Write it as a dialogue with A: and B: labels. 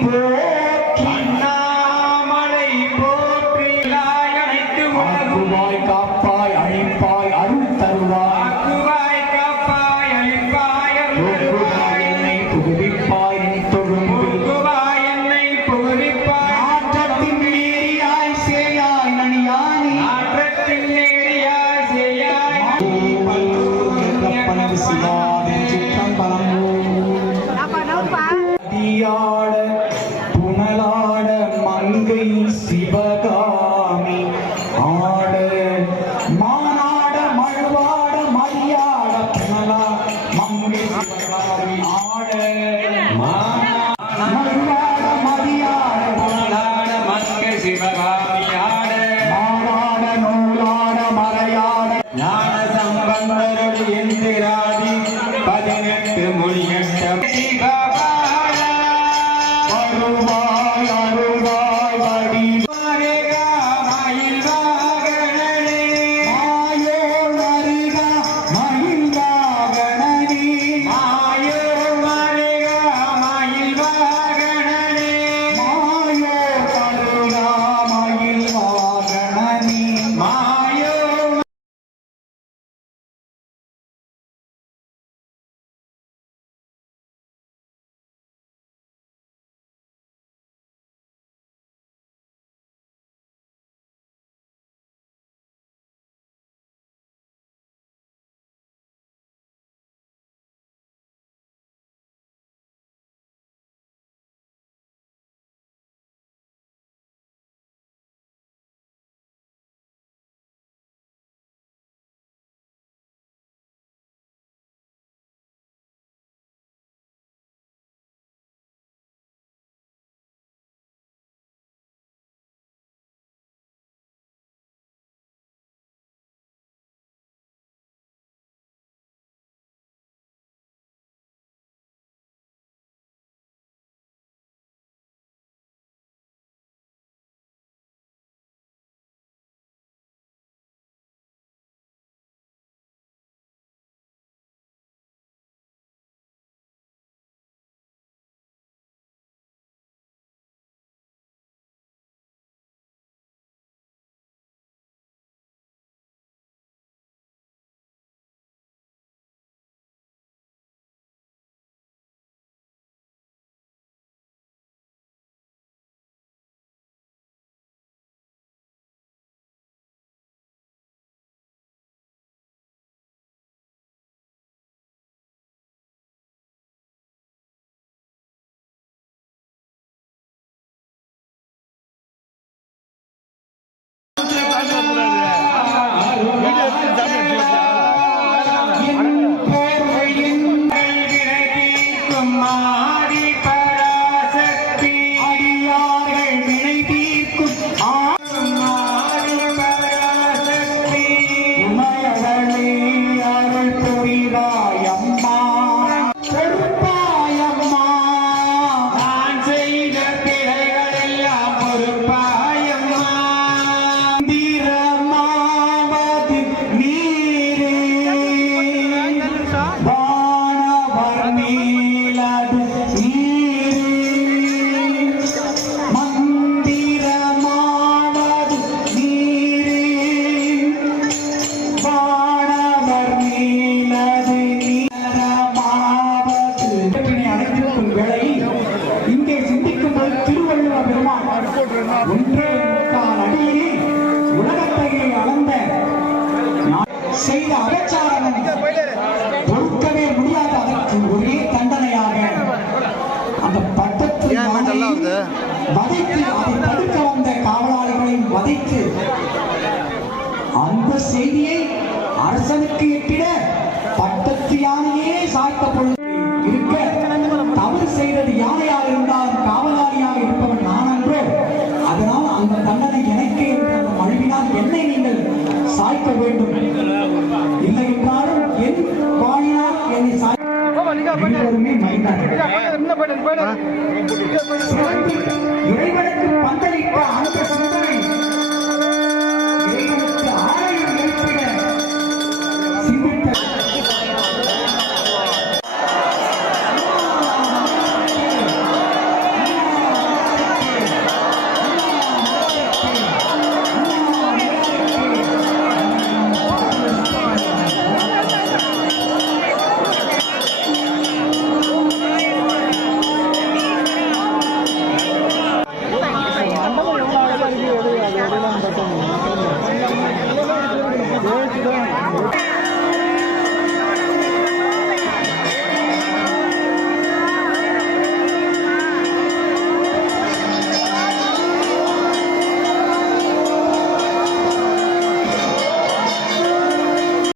A: April. மொழியட்ட மொழியட்ட
B: வருமா செய்த
A: அபச்சாரங்கள் பொறுக்கவே முடியாத அதற்கு ஒரே தண்டனையாக அந்த பட்டத்தில் வதைத்து அதை தடுக்க வந்த காவலாளிகளை வதைத்து அந்த செய்தியை அரசனுக்கு எட்டிட இறைவனுக்கு பந்தளிக்க அந்த சிந்தனை இறைவனுக்கு ஆலயம் எழுப்பிட சிந்தித்த